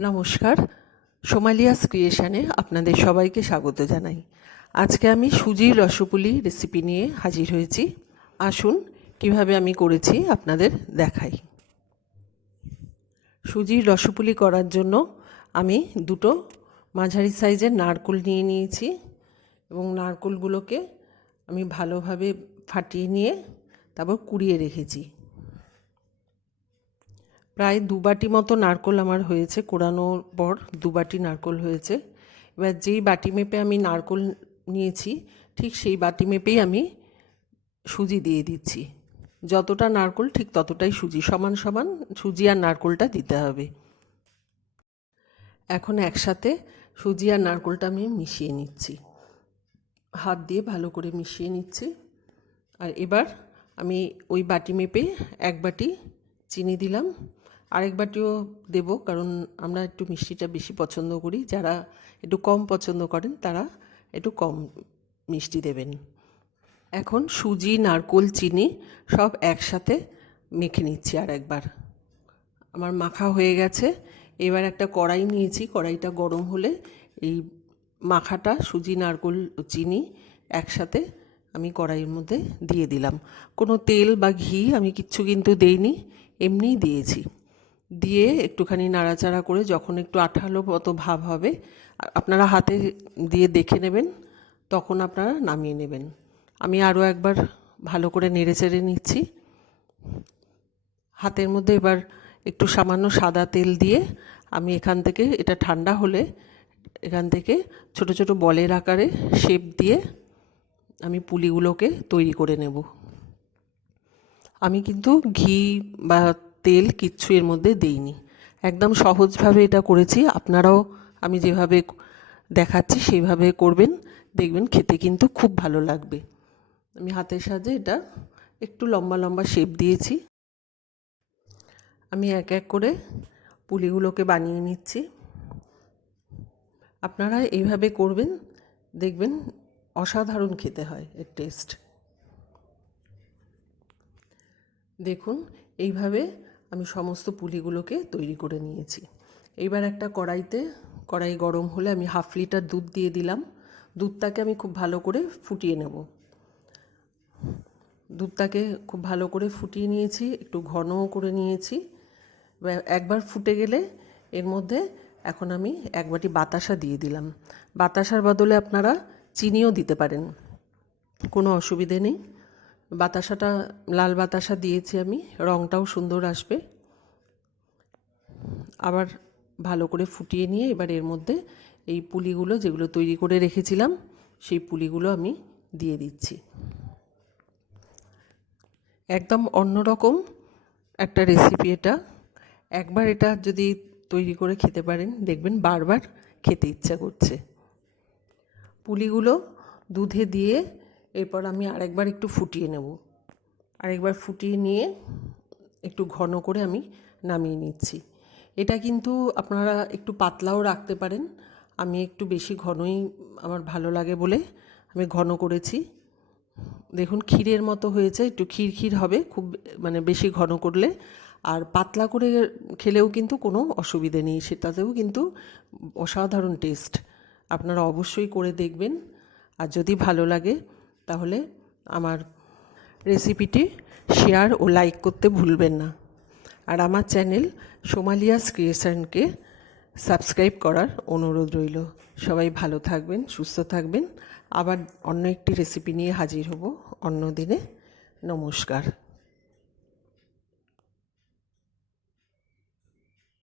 নমস্কার। সোমালিয়াস ক্রিয়েশানে আপনাদের সবাইকে স্বাগত জানাই। আজকে আমি সুজির রসপুলি রেসিপি নিয়ে হাজির হয়েছি। আসুন কীভাবে আমি করেছি আপনাদের দেখাই। সুজির রসপুলি করার জন্য আমি দুটো মাঝারি সাইজের নারকোল নিয়ে নিয়েছি এবং নারকোলগুলোকে আমি ভালোভাবে ফাটিয়ে নিয়ে তারপর কুড়িয়ে রেখেছি। প্রায় দু বাটি মতো নারকোল আমার হয়েছে কোরানোর পর দু বাটি নারকোল হয়েছে। এবার যেই বাটি মেপে আমি নারকোল নিয়েছি, ঠিক সেই বাটি মেপেই আমি সুজি দিয়ে দিচ্ছি। যতটা নারকোল, ঠিক ততটাই সুজি, সমান সমান সুজি আর নারকোলটা দিতে হবে। এখন একসাথে সুজি আর নারকোলটা আমি মিশিয়ে নিচ্ছি। হাত দিয়ে ভালো করে মিশিয়ে নিচ্ছি। আর এবার আমি ওই বাটি মেপে এক বাটি চিনি দিলাম। আরেক বাটিও দেবো, কারণ আমরা একটু মিষ্টিটা বেশি পছন্দ করি। যারা একটু কম পছন্দ করেন, তারা একটু কম মিষ্টি দেবেন। এখন সুজি, নারকোল, চিনি সব একসাথে মেখে নিচ্ছি আর একবার আমার মাখা হয়ে গেছে। এবার একটা কড়াই নিয়েছি। কড়াইটা গরম হলে এই মাখাটা সুজি, নারকোল, চিনি একসাথে আমি কড়াইয়ের মধ্যে দিয়ে দিলাম। কোনো তেল বা ঘি আমি কিচ্ছু কিন্তু দেইনি, এমনিই দিয়েছি। দিয়ে একটুখানি নাড়াচাড়া করে যখন একটু আঠালো মতো ভাব হবে আপনারা হাতে দিয়ে দেখে নেবেন, তখন আপনারা নামিয়ে নেবেন। আমি আরও একবার ভালো করে নেড়ে চেড়ে নিচ্ছি। হাতের মধ্যে এবার একটু সামান্য সাদা তেল দিয়ে আমি এখান থেকে, এটা ঠান্ডা হলে এখান থেকে ছোট ছোট বলের আকারে শেপ দিয়ে আমি পুলিগুলোকে তৈরি করে নেব। আমি কিন্তু ঘি বা তেল কিচ্ছু এর মধ্যে দেইনি। একদম সহজভাবে এটা করেছি। আপনারাও আমি যেভাবে দেখাচ্ছি সেইভাবে করবেন। দেখবেন খেতে কিন্তু খুব ভালো লাগবে। আমি হাতের সাহায্যে এটা একটু লম্বা লম্বা শেপ দিয়েছি। আমি এক এক করে পুলিগুলোকে বানিয়ে নিচ্ছি। আপনারা এইভাবে করবেন, দেখবেন অসাধারণ খেতে হয় এর টেস্ট দেখুন, এইভাবে আমি সমস্ত পুলিগুলোকে তৈরি করে নিয়েছি। এইবার একটা কড়াইতে, কড়াই গরম হলে আমি হাফ লিটার দুধ দিয়ে দিলাম। দুধটাকে আমি খুব ভালো করে ফুটিয়ে নেব। দুধটাকে খুব ভালো করে ফুটিয়ে নিয়েছি, একটু ঘনও করে নিয়েছি। একবার ফুটে গেলে এর মধ্যে এখন আমি এক বাটি বাতাসা দিয়ে দিলাম। বাতাসার বদলে আপনারা চিনিও দিতে পারেন। কোনো অসুবিধে নেই। বাতাসাটা, লাল বাতাসা দিয়েছি আমি রঙটাও সুন্দর আসবে। আবার ভালো করে ফুটিয়ে নিয়ে এবার এর মধ্যে এই পুলিগুলো যেগুলো তৈরি করে রেখেছিলাম, সেই পুলিগুলো আমি দিয়ে দিচ্ছি। একদম অন্যরকম একটা রেসিপি এটা। একবার এটা যদি তৈরি করে খেতে পারেন, দেখবেন বারবার খেতে ইচ্ছা করছে। পুলিগুলো দুধে দিয়ে এরপর আমি আরেকবার একটু ফুটিয়ে নেব। আরেকবার ফুটিয়ে নিয়ে একটু ঘন করে আমি নামিয়ে নিচ্ছি। এটা কিন্তু আপনারা একটু পাতলাও রাখতে পারেন। আমি একটু বেশি ঘনই আমার ভালো লাগে বলে আমি ঘন করেছি। দেখুন, ক্ষীরের মতো হয়েছে, একটু ক্ষীর ক্ষীর হবে, খুব মানে বেশি ঘন করলে। আর পাতলা করে খেলেও কিন্তু কোনো অসুবিধে নেই, সেটাতেও কিন্তু অসাধারণ টেস্ট। আপনারা অবশ্যই করে দেখবেন। আর যদি ভালো লাগে তাহলে আমার রেসিপিটি শেয়ার ও লাইক করতে ভুলবেন না। আর আমার চ্যানেল সোমালিয়াস ক্রিয়েশনকে সাবস্ক্রাইব করার অনুরোধ রইল। সবাই ভালো থাকবেন, সুস্থ থাকবেন। আবার অন্য একটি রেসিপি নিয়ে হাজির হব অন্য দিনে। নমস্কার।